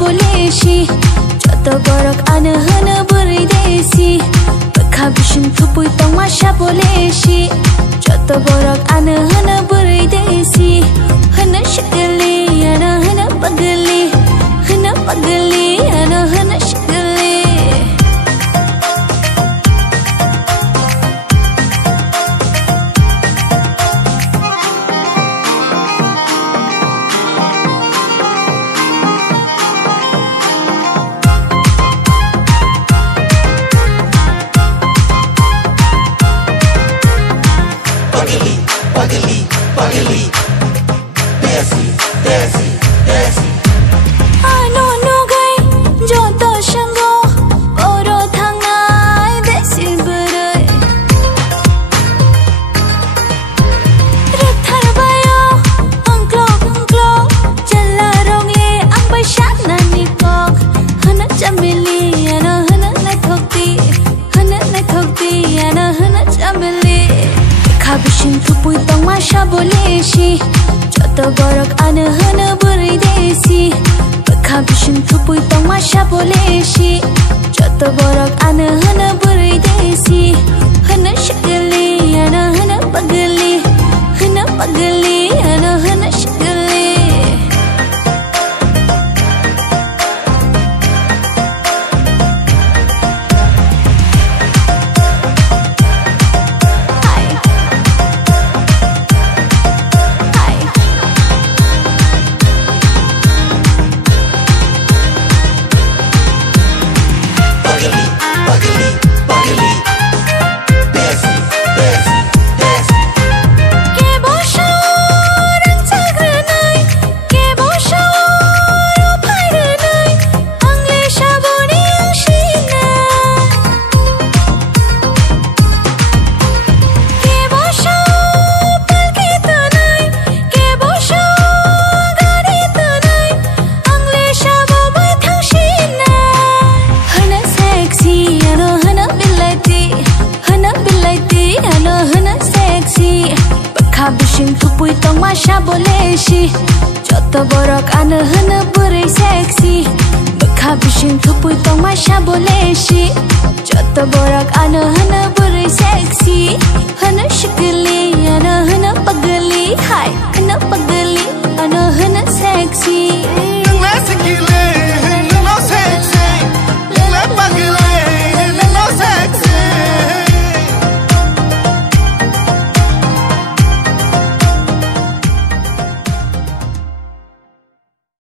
बोलेशी Joto borok ane hana burai desi Baka bishim tupui tong masha boleshi Joto borok ane hana burai desi Hana shagali ana hana pagali Hana pagali ana hana shagali Pagali, desi, desi, desi. Ano no gai, joto shango, oro thangai desi burai. Rathar bayo, angklo, jala rongle, ang baisyak na nikok. Hana chamili, ano hana naithokti, ano hana chamili. Kabishin tupui tong masha boleshi Joto borok ane hana burai desi Kabishin tupui tong masha boleshi Joto borok ane hana burai desi Hana shagali ana hana pagali ana hana shagali Kabishin tupui tong masha boleshi Joto borok ane hana burai sexy Kabishin tupui tong masha boleshi Joto borok ane hana burai sexy Hana shagali